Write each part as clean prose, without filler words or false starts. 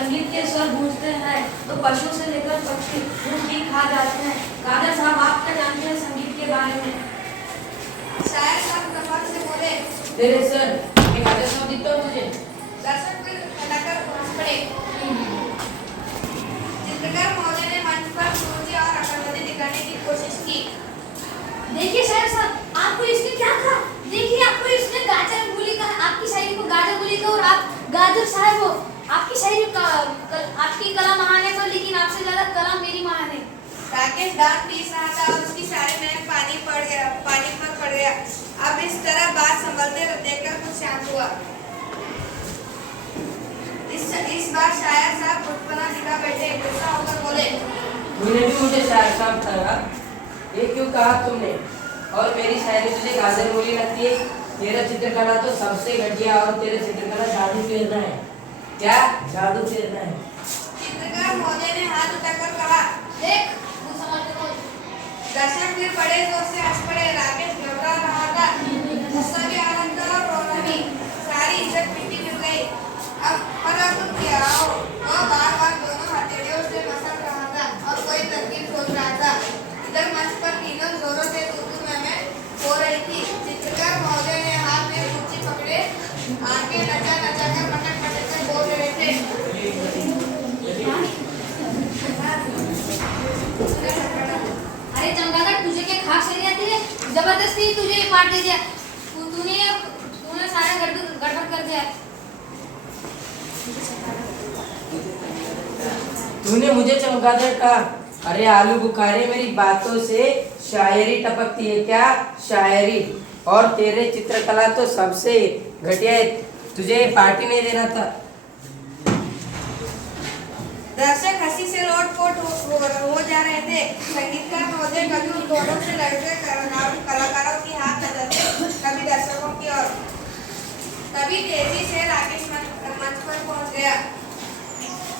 संगीत के स्वर गूंजते हैं तो पशु से लेकर पक्षी फूल भी खा जाते हैं। कादर साहब, आप क्या जानते हैं संगीत के बारे में? शायर साहब कपाल से बोले। तेरे सर एक कादर साहब दिखता हो मुझे। दर्शक फिर हटाकर पहुंच पड़े। चित्रकार महोदय ने मंच पर सूर्य और अकलमंदी दिखाने की कोशिश की। देखिए शायर साहब, आपको इसने क्या कहा? देखिए, आपको इसने गाजर मूली कहा। आपकी शायरी को गाजर मूली कहा और आप गाजर साहब हो। आपकी शायरी आपकी कला महान है, लेकिन आपसे ज्यादा कला मेरी महान है। राकेश दांत पीस रहा था और उसकी सारी नहर पानी पर पड़ गया। अब इस तरह बात संभलते देखकर कुछ शांत हुआ। इस बार शायर साहब खुदपना दिखा बैठे, गुस्सा होकर बोले। तूने भी मुझे शायर साहब कहा, ये क्यों कहा तुमने? और मेरी शायरी तुझे गाजर मूली लगती है? तेरा चित्रकला तो सबसे घटिया और तेरा चित्रकला जादू फेरना है। क्या जादू फेरना है? चित्रकार महोदय ने हाथ उठाकर कहा, देख, तू समझ ले बोल। दर्शक फिर बड़े जोर से हंस पड़े। राकेश घबरा रहा था, गुस्सा भी आ रहा था और रोना भी। सारी इज्जत मिट्टी मिल गई। अब तुम क्या हो? वह बार दोनों हथेलियों से मसल रहा था और कोई तरकीब सोच रहा था। इधर मंच पर तीनों जोरों से तू में हो रही थी। चित्रकार महोदय ने हाथ में कुर्सी पकड़े, आंखें नचा कर पटक कर बोल रहे थे। अरे चमगादड़, तुझे क्या खाक चली जाती है? जबरदस्ती तुझे ये पार्ट दे दिया। तूने सारा गड़बड़ कर दिया। तूने मुझे चमगादड़ कहा? अरे आलू बुखारे, मेरी बातों से शायरी टपकती है क्या? शायरी और तेरे चित्रकला तो सबसे घटिया है। तुझे पार्टी नहीं देना था। दर्शक हंसी से लोटपोट हो जा रहे थे। संगीतकार महोदय कभी उन दोनों से लड़ते कलाकारों की हाथ बदलते, कभी दर्शकों की ओर। तभी तेजी से राकेश मंच पर पहुंच गया।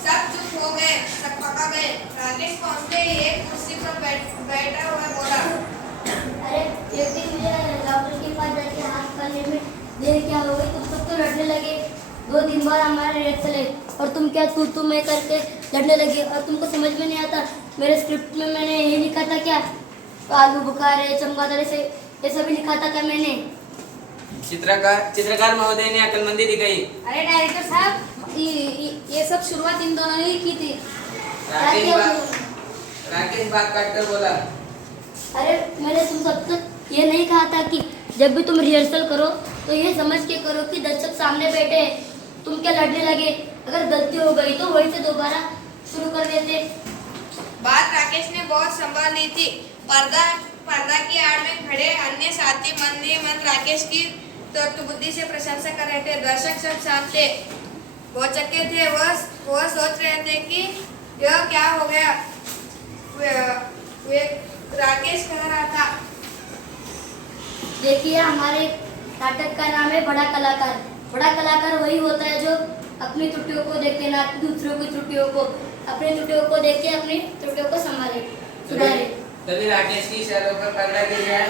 सब चुप हो गए, सब पका गए। राकेश पहुंचते ही एक कुर्सी पर बैठा हुआ बोला, अरे एक दिन मुझे डॉक्टर के पास जाके हाथ करने में देर क्या हो गई? तुम सब तो लड़ने लगे। 2 दिन बाद हमारे रेट चले और तुम क्या तू मैं करके लड़ने लगे। और तुमको समझ में नहीं आता, मेरे स्क्रिप्ट में मैंने यही लिखा था क्या? आलू बुखारे, चमगादड़ से ये सभी लिखा था क्या मैंने? चित्रकार महोदय ने अकलमंदी दिखाई। अरे डायरेक्टर साहब, ये सब शुरुआत इन दोनों ने ही की थी। राकेश बात काटकर बोला, अरे मैंने तुम सब तक ये नहीं कहा था कि जब भी तुम रिहर्सल करो तो ये समझ के करो कि दर्शक सामने बैठे हैं। तुम क्या लड़ने लगे? अगर गलती हो गई तो वही से दोबारा शुरू कर देते। बात राकेश ने बहुत संभाल ली थी। पर्दा की आड़ में खड़े अन्य साथी मन ही मन राकेश की बुद्धि से प्रशंसा कर रहे थे। दर्शक सब शांत थे, बहुत चक्के थे। वह सोच रहे थे कि यह क्या हो गया। वे राकेश कह रहा था, देखिए, हमारे नाटक का नाम है बड़ा कलाकार। बड़ा कलाकार वही होता है जो अपनी त्रुटियों को देखे, ना दूसरों की त्रुटियों को। अपनी त्रुटियों को देख के अपनी त्रुटियों को संभाले, सुधारे। तभी राकेश की सरों पर पकड़ा गिर गया।